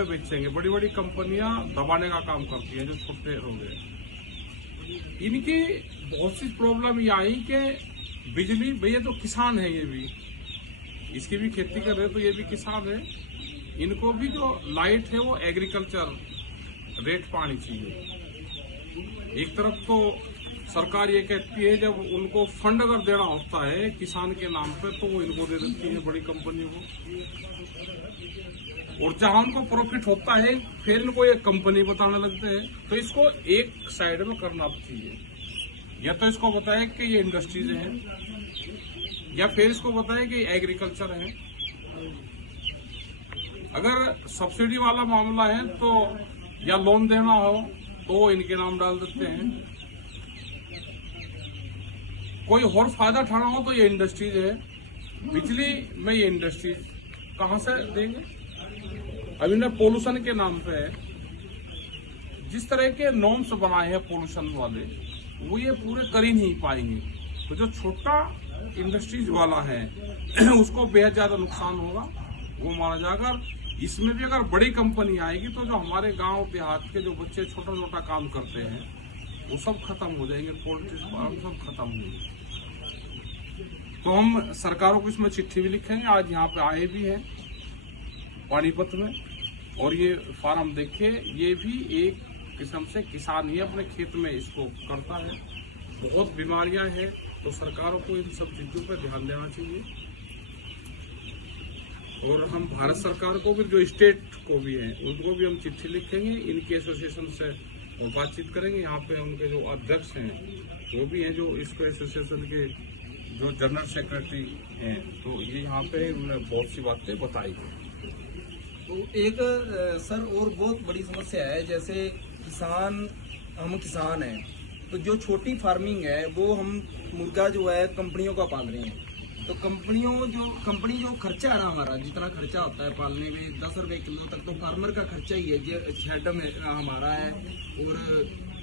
पे बेचेंगे। बड़ी बड़ी कंपनियां दबाने का काम करती हैं जो छोटे लोग हैं। इनकी बहुत सी प्रॉब्लम ये आई कि बिजली, भैया तो किसान है, ये भी इसकी भी खेती कर रहे हैं, तो ये भी किसान है, इनको भी जो लाइट है वो एग्रीकल्चर रेट पानी चाहिए। एक तरफ तो सरकार ये कहती है जब उनको फंड अगर देना होता है किसान के नाम पे तो वो इनको दे देती है बड़ी कंपनियों को, और जहां उनको प्रॉफिट होता है फिर इनको एक कंपनी बताने लगते हैं। तो इसको एक साइड में करना चाहिए, या तो इसको बताए कि ये इंडस्ट्रीज हैं, या फिर इसको बताए कि एग्रीकल्चर है। अगर सब्सिडी वाला मामला है तो या लोन देना हो तो इनके नाम डाल देते हैं, कोई और फायदा उठाना हो तो ये इंडस्ट्रीज है। बिजली में ये इंडस्ट्रीज कहां से देंगे? अभी ना पोल्यूशन के नाम पे जिस तरह के नॉर्म्स बनाए हैं पोल्यूशन वाले, वो ये पूरे कर ही नहीं पाएंगे। तो जो छोटा इंडस्ट्रीज वाला है उसको बेहद ज्यादा नुकसान होगा, वो माना जाएगा। इसमें भी अगर बड़ी कंपनी आएगी तो जो हमारे गांव देहात के जो बच्चे छोटा छोटा काम करते हैं वो सब खत्म हो जाएंगे, पोल्ट्री फार्म सब खत्म होंगे। तो हम सरकारों को इसमें चिट्ठी भी लिखेंगे, आज यहाँ पे आए भी हैं पानीपत में, और ये फार्म देखिए, ये भी एक किस्म से किसान ही अपने खेत में इसको करता है। बहुत बीमारियां हैं, तो सरकारों को इन सब चीजों पर ध्यान देना चाहिए। और हम भारत सरकार को भी, जो स्टेट को भी है, उनको भी हम चिट्ठी लिखेंगे, इनके एसोसिएशन से बातचीत करेंगे। यहाँ पे उनके जो अध्यक्ष हैं वो भी हैं, जो इसको एसोसिएशन के जो जनरल सेक्रेटरी हैं, तो ये यहाँ पे उन्होंने बहुत सी बातें बताई। तो एक सर और बहुत बड़ी समस्या है, जैसे हम किसान हैं, तो जो छोटी फार्मिंग है वो हम मुर्गा जो है कंपनियों का पाल रहे हैं। तो कंपनी जो खर्चा है ना, हमारा जितना खर्चा होता है पालने में 10 रुपए किलो तक, तो फार्मर का खर्चा ही है, शेड में हमारा है और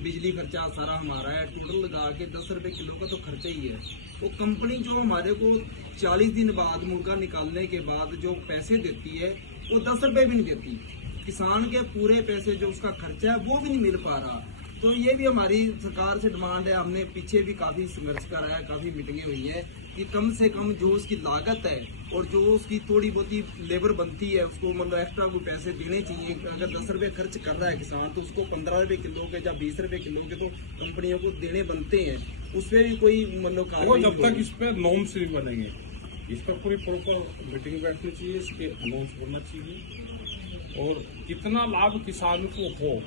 बिजली खर्चा सारा हमारा है, टोटल लगा के 10 रुपए किलो का तो खर्चा ही है। तो कंपनी जो हमारे को 40 दिन बाद मुर्गा निकालने के बाद जो पैसे देती है वो 10 रुपए भी नहीं देती। किसान के पूरे पैसे जो उसका खर्चा है वो भी नहीं मिल पा रहा। तो ये भी हमारी सरकार से डिमांड है, हमने पीछे भी काफी संघर्ष करा है, काफी मीटिंगें हुई है कि कम से कम जो उसकी लागत है और जो उसकी थोड़ी बहुत ही लेबर बनती है उसको मतलब एक्स्ट्रा को पैसे देने चाहिए। अगर 10 रुपए खर्च कर रहा है किसान तो उसको 15 रुपए किलो के या 20 रुपए किलो के तो कंपनियों को देने बनते हैं। उसमें भी कोई मतलब कार्रवाई जब तक इस पे नॉर्म्स नहीं बनेंगे, इस पर पूरी प्रॉपर मीटिंग बैठनी चाहिए, इसके नॉर्म्स बनना चाहिए, और कितना लाभ किसान को हो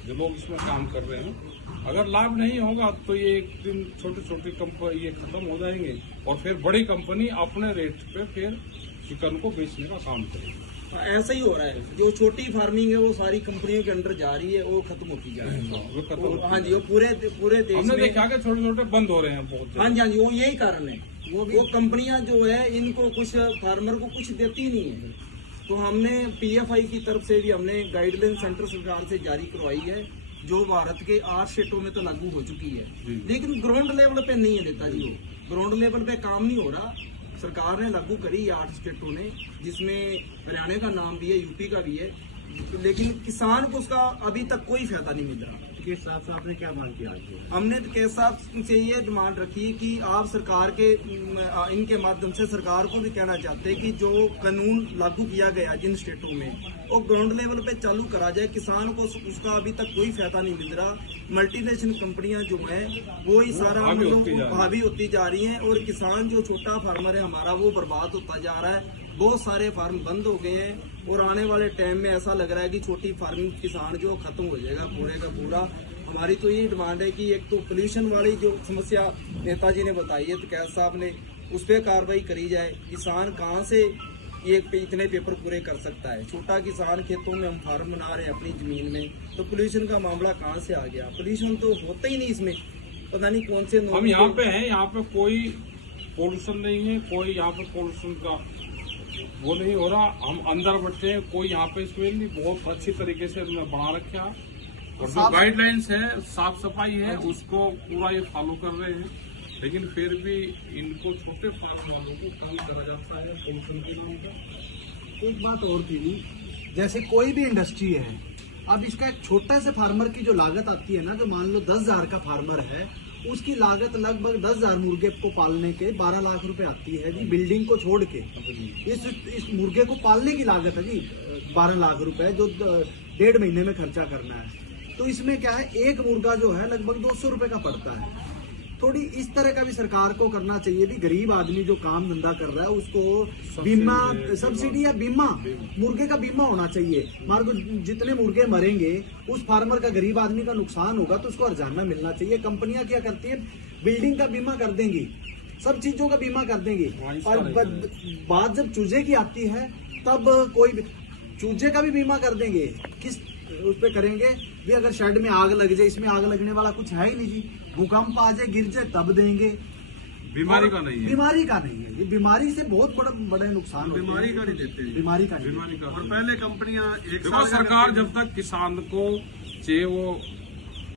जो लोग इसमें काम कर रहे हैं। अगर लाभ नहीं होगा तो ये एक दिन छोटी छोटी कंपनी ये खत्म हो जाएंगे, और फिर बड़ी कंपनी अपने रेट पे फिर चिकन को बेचने का काम करेगी। ऐसा ही हो रहा है, जो छोटी फार्मिंग है वो सारी कंपनियों के अंदर जा रही है, वो खत्म होती जा रही है। हाँ जी, वो पूरे देश हमने में देखा कि छोटे छोटे बंद हो रहे हैं बहुत। हाँ जी, वो यही कारण है। वो कंपनियां जो है इनको कुछ फार्मर को कुछ देती नहीं है। तो हमने PFI की तरफ से भी हमने गाइडलाइन सेंटर सरकार से जारी करवाई है, जो भारत के 8 स्टेटों में तो लागू हो चुकी है, लेकिन ग्राउंड लेवल पे नहीं है देता जी। वो ग्राउंड लेवल पे काम नहीं हो रहा। सरकार ने लागू करी 8 स्टेटों ने, जिसमें हरियाणा का नाम भी है, यूपी का भी है, लेकिन किसान को उसका अभी तक कोई फायदा नहीं मिल रहा। के साथ आपने क्या मांग किया? हमने तो के साथ से ये डिमांड रखी कि आप सरकार के इनके माध्यम से सरकार को भी कहना चाहते हैं कि जो कानून लागू किया गया जिन स्टेटों में वो ग्राउंड लेवल पे चालू करा जाए। किसान को उसका अभी तक कोई फायदा नहीं मिल रहा। मल्टीनेशनल कंपनियां जो है वो ही सारा हावी होती जा रही हैं, और किसान जो छोटा फार्मर है हमारा वो बर्बाद होता जा रहा है। बहुत सारे फार्म बंद हो गए हैं, और आने वाले टाइम में ऐसा लग रहा है कि छोटी फार्मिंग किसान जो खत्म हो जाएगा पूरे का पूरा। हमारी तो ये डिमांड है कि एक तो पोल्यूशन वाली जो समस्या नेताजी ने बताई है, तो कैद साहब ने, उस पर कार्रवाई करी जाए। किसान कहाँ से ये इतने पेपर पूरे कर सकता है? छोटा किसान, खेतों में हम फार्म बना रहे हैं अपनी जमीन में, तो पोल्यूशन का मामला कहाँ से आ गया? पोल्यूशन तो होता ही नहीं इसमें, पता नहीं कौन से। हम यहाँ पे हैं, यहाँ पे कोई पोल्यूशन नहीं है, कोई यहाँ पे पोल्यूशन का वो नहीं हो रहा। हम अंदर बैठे हैं, कोई यहाँ पे इसमें नहीं, बहुत अच्छी तरीके से हमने बना रखा। और जो गाइडलाइंस है, साफ सफाई है, उसको पूरा ये फॉलो कर रहे हैं। लेकिन फिर भी इनको छोटे फार्म वालों को कम करा जाता है पोल्यूशन के नाम पर। एक बात और थी, जैसे कोई भी इंडस्ट्री है, अब इसका एक छोटा से फार्मर की जो लागत आती है ना, जो मान लो 10,000 का फार्मर है, उसकी लागत लगभग 10,000 मुर्गे को पालने के 12 लाख रुपए आती है जी, बिल्डिंग को छोड़ के। इस मुर्गे को पालने की लागत है जी 12 लाख रुपए, जो 1.5 महीने में खर्चा करना है। तो इसमें क्या है, एक मुर्गा जो है लगभग 200 रुपए का पड़ता है। थोड़ी इस तरह का भी सरकार को करना चाहिए भी, गरीब आदमी जो काम धंधा कर रहा है उसको बीमा, सब्सिडी या बीमा, मुर्गे का बीमा होना चाहिए। मान लो जितने मुर्गे मरेंगे उस फार्मर का, गरीब आदमी का नुकसान होगा तो उसको हर्जाना मिलना चाहिए। कंपनियां क्या करती है, बिल्डिंग का बीमा कर देंगी, सब चीजों का बीमा कर देंगी, और बात जब चूजे की आती है तब कोई चूजे का भी बीमा कर देंगे। किस उस पे करेंगे भी, अगर शेड में आग लग जाए, इसमें आग लगने वाला कुछ है ही नहीं जी, भूकंप आ जाए, गिर जाए तब देंगे। बीमारी का नहीं है, बीमारी का नहीं है, ये बीमारी से बहुत बड़े नुकसान होते हैं। बीमारी का नहीं देते हैं। बीमारी का नहीं। बीमारी का और पहले कंपनियां एक देखो, सरकार जब तक किसान को चाहे वो